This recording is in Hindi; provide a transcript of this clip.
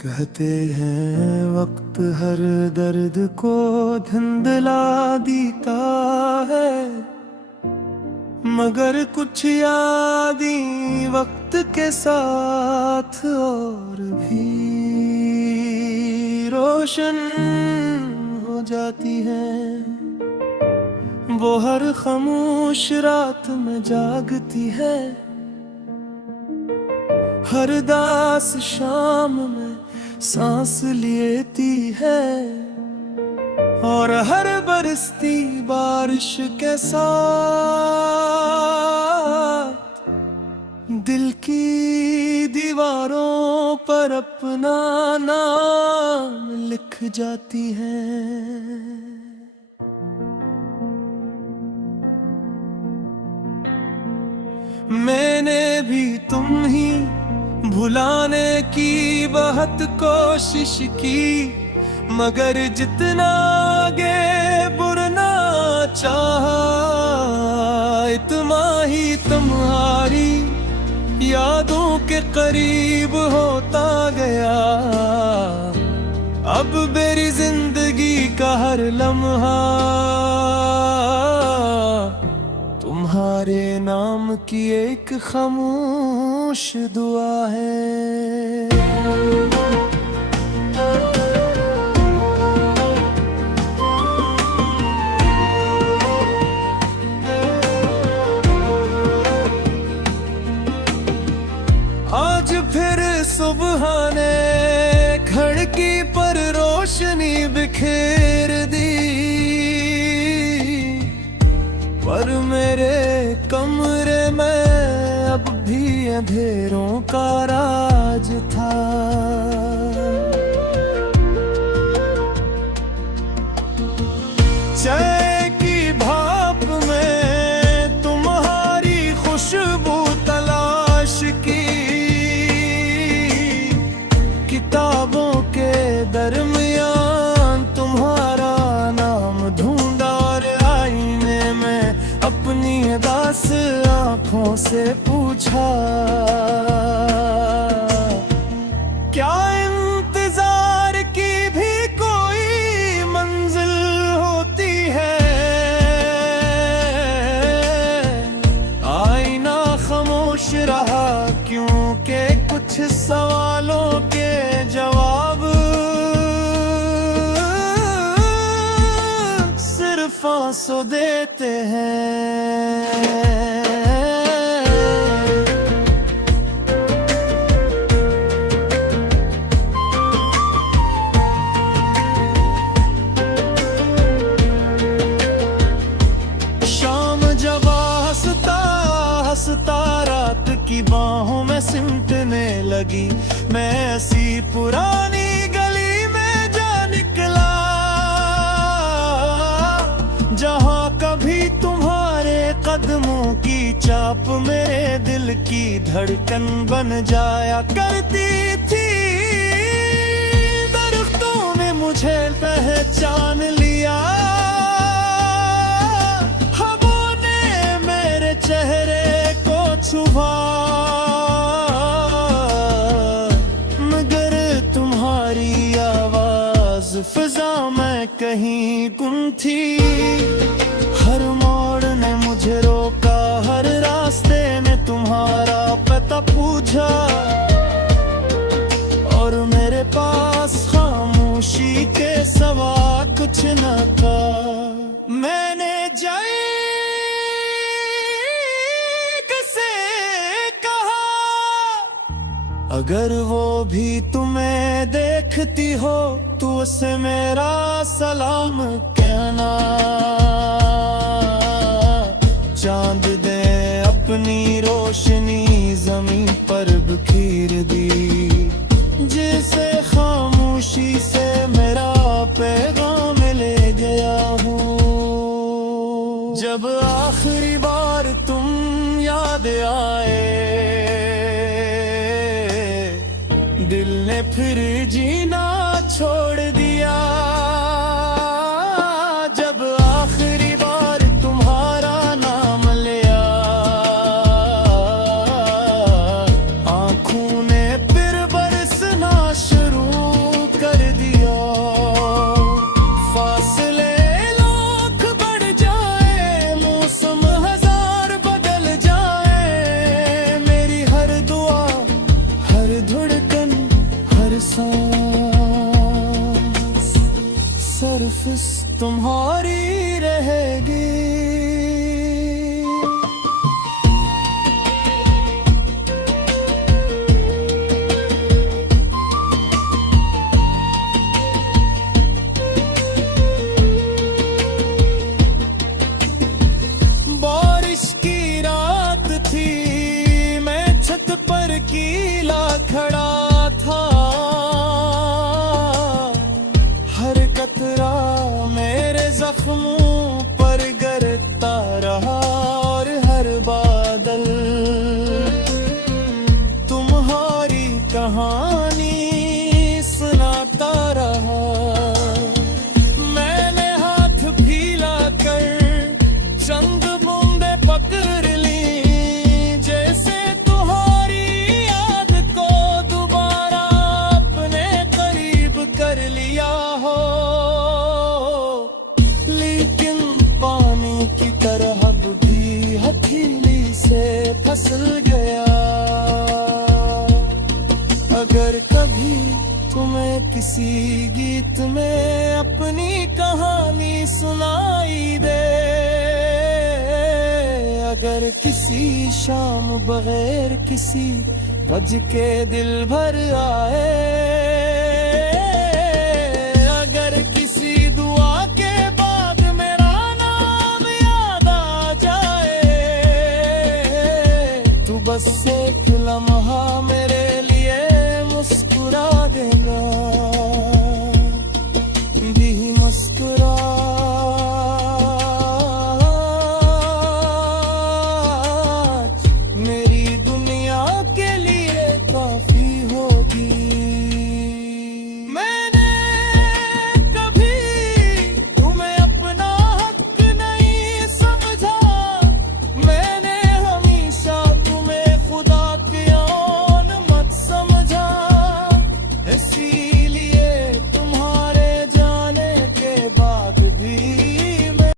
कहते हैं वक्त हर दर्द को धुंधला देता है, मगर कुछ यादें वक्त के साथ और भी रोशन हो जाती हैं। वो हर खामोश रात में जागती है, हर दास शाम में सांस लेती है, और हर बरसती बारिश के साथ दिल की दीवारों पर अपना नाम लिख जाती है। मैंने भी तुम ही भुलाने की बहुत कोशिश की, मगर जितना आगे बढ़ना चाहा, इतना ही तुम्हारी यादों के करीब होता गया। अब मेरी जिंदगी का हर लम्हा तुम्हारे नाम की एक खामोश दुआ है। आज फिर सुबह ने खिड़की पर रोशनी बिखेर दी, पर मेरे कमरे में अब भी अंधेरों का राज था। चाय की भाप में तुम्हारी खुशबू तलाश की, किताबों के दरमियान तुम्हारा नाम ढूंढा, और आईने में अपनी दास आंखों से पूछा, क्या इंतजार की भी कोई मंजिल होती है। आईना खामोश रहा क्योंकि कुछ सवालों के जवाब सिर्फ आंसू देते हैं। शाम जब हंसता हंसता रात की बाहों में सिमटने लगी, मैं ऐसी पुरानी गली में जा निकला जहां कभी तुम्हारे कदमों की चाप मेरे दिल की धड़कन बन जाया करती थी। दरख्तों ने मुझे पहचान लिया, हवा ने मेरे चेहरे को छुआ, मगर तुम्हारी आवाज फिजा में कहीं गुम थी। हर मोड़ ने मुझे रोका, हर रास्ते ने तुम्हारा पता पूछा, और मेरे पास खामोशी के सिवा कुछ न था। मैंने जाए कैसे कहा, अगर वो भी तुम्हें देखती हो तो उसे मेरा सलाम कहना। चांद दे अपनी रोशनी जमीन पर बिखेर दी, जिसे खामोशी से मेरा पैगाम ले गया हूँ। जब आखिरी बार तुम याद आए, दिल ने फिर जीना छोड़ दिया। जब आखिरी बार तुम्हारा नाम लिया, आंखों ने फिर बरसना शुरू कर दिया। फासले लाख बढ़ जाए, मौसम हजार बदल जाए, मेरी हर दुआ, हर धड़कन, हर सांस सिर्फ तुम्हारी रहेगी। बारिश की रात थी, मैं छत पर कीला खड़ा था। हर कतरा मेरे जख्मों पर गिरता रहा, और हर बादल तुम्हारी कहानी सुनाता रहा। मैंने हाथ फैला कर चंद बूंदे पकड़ ली, जैसे तुम्हारी याद को दोबारा अपने करीब कर लिया हो। लेकिन पानी की तरह अब भी हथेली से फिसल गया। अगर कभी तुम्हें किसी गीत में अपनी कहानी सुनाई दे, अगर किसी शाम बगैर किसी वजह के दिल भर आए, अगर किसी दुआ के बाद मेरा नाम याद आ जाए, तू बस एक